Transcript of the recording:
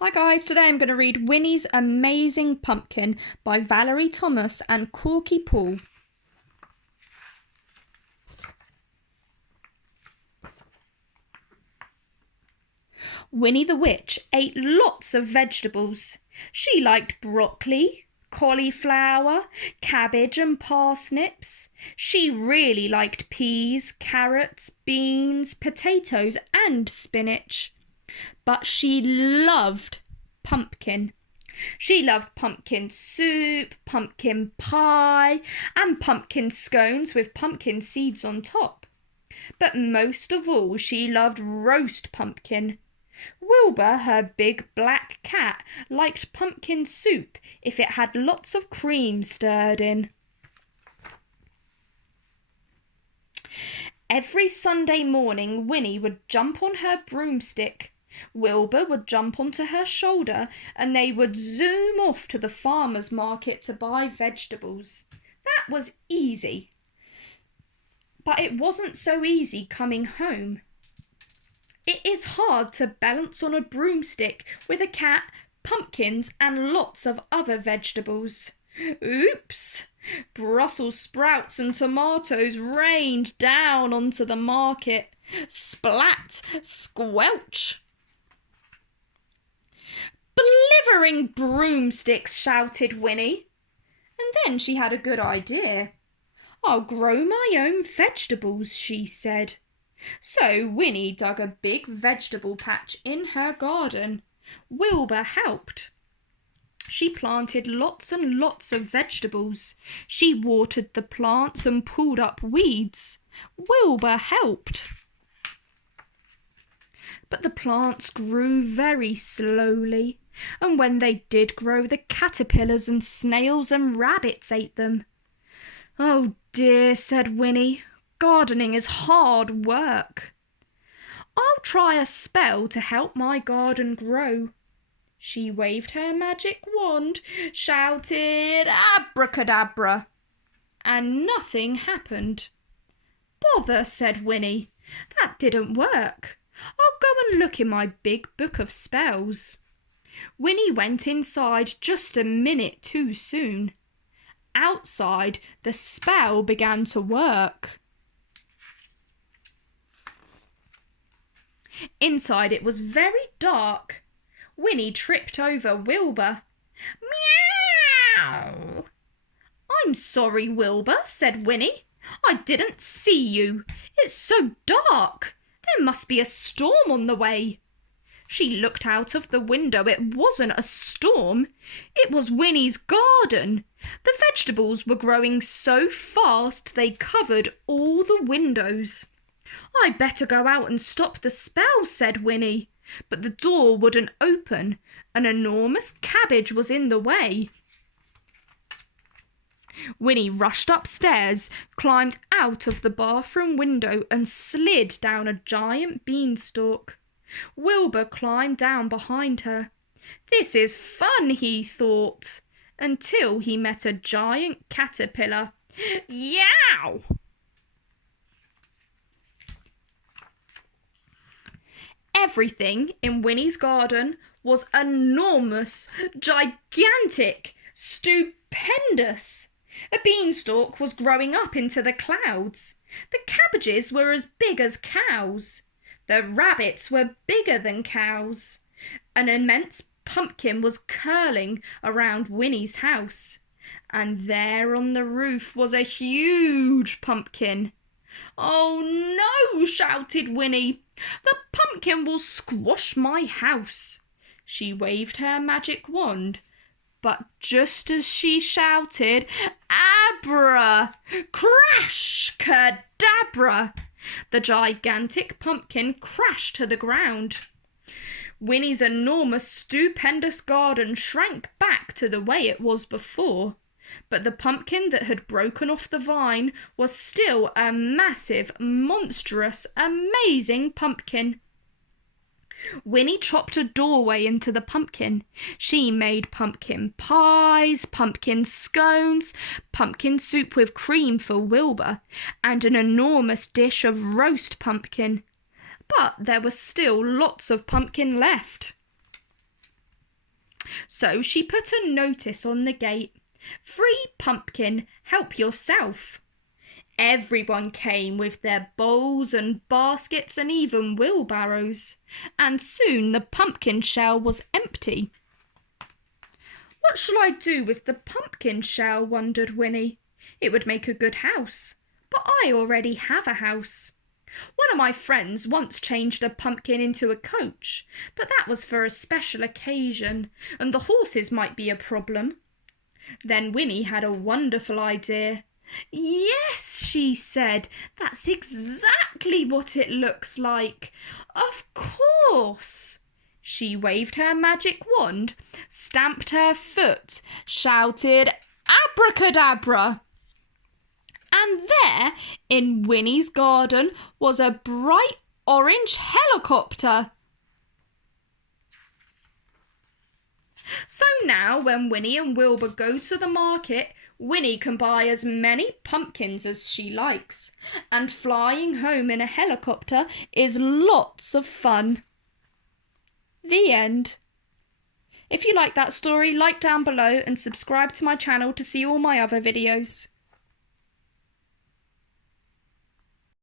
Hi guys, today I'm going to read Winnie's Amazing Pumpkin by Valerie Thomas and Korky Paul. Winnie the Witch ate lots of vegetables. She liked broccoli, cauliflower, cabbage and parsnips. She really liked peas, carrots, beans, potatoes and spinach. But she loved pumpkin. She loved pumpkin soup, pumpkin pie, and pumpkin scones with pumpkin seeds on top. But most of all, she loved roast pumpkin. Wilbur, her big black cat, liked pumpkin soup if it had lots of cream stirred in. Every Sunday morning, Winnie would jump on her broomstick. Wilbur would jump onto her shoulder and they would zoom off to the farmer's market to buy vegetables. That was easy. But it wasn't so easy coming home. It is hard to balance on a broomstick with a cat, pumpkins and lots of other vegetables. Oops! Brussels sprouts and tomatoes rained down onto the market. Splat! Squelch! Blithering broomsticks, shouted Winnie. And then she had a good idea. I'll grow my own vegetables, she said. So Winnie dug a big vegetable patch in her garden. Wilbur helped. She planted lots and lots of vegetables. She watered the plants and pulled up weeds. Wilbur helped. But the plants grew very slowly, and when they did grow, the caterpillars and snails and rabbits ate them. Oh dear, said Winnie, gardening is hard work. I'll try a spell to help my garden grow. She waved her magic wand, shouted abracadabra, and nothing happened. Bother, said Winnie, that didn't work. I'll go and look in my big book of spells. Winnie went inside just a minute too soon. Outside, the spell began to work. Inside, it was very dark. Winnie tripped over Wilbur. Meow! I'm sorry, Wilbur, said Winnie. I didn't see you. It's so dark. There must be a storm on the way. She looked out of the window. It wasn't a storm. It was Winnie's garden. The vegetables were growing so fast they covered all the windows. I'd better go out and stop the spell, said Winnie. But the door wouldn't open. An enormous cabbage was in the way. Winnie rushed upstairs, climbed out of the bathroom window and slid down a giant beanstalk. Wilbur climbed down behind her. This is fun, he thought, until he met a giant caterpillar. Yow! Everything in Winnie's garden was enormous, gigantic, stupendous. A beanstalk was growing up into the clouds. The cabbages were as big as cows. The rabbits were bigger than cows. An immense pumpkin was curling around Winnie's house. And there on the roof was a huge pumpkin. Oh no, shouted Winnie. The pumpkin will squash my house. She waved her magic wand. But just as she shouted, Abra! Crash! Cadabra! The gigantic pumpkin crashed to the ground. Winnie's enormous, stupendous garden shrank back to the way it was before. But the pumpkin that had broken off the vine was still a massive, monstrous, amazing pumpkin. Winnie chopped a doorway into the pumpkin. She made pumpkin pies, pumpkin scones, pumpkin soup with cream for Wilbur, and an enormous dish of roast pumpkin. But there was still lots of pumpkin left. So she put a notice on the gate. "Free pumpkin, help yourself." Everyone came with their bowls and baskets and even wheelbarrows, and soon the pumpkin shell was empty. "What shall I do with the pumpkin shell?" wondered Winnie. "It would make a good house, but I already have a house. One of my friends once changed a pumpkin into a coach, but that was for a special occasion, and the horses might be a problem." Then Winnie had a wonderful idea. "Yes," she said, "that's exactly what it looks like. Of course." She waved her magic wand, stamped her foot, shouted "Abracadabra!" And there, in Winnie's garden, was a bright orange helicopter. So now, when Winnie and Wilbur go to the market, Winnie can buy as many pumpkins as she likes, and flying home in a helicopter is lots of fun. The end. If you like that story, like down below and subscribe to my channel to see all my other videos.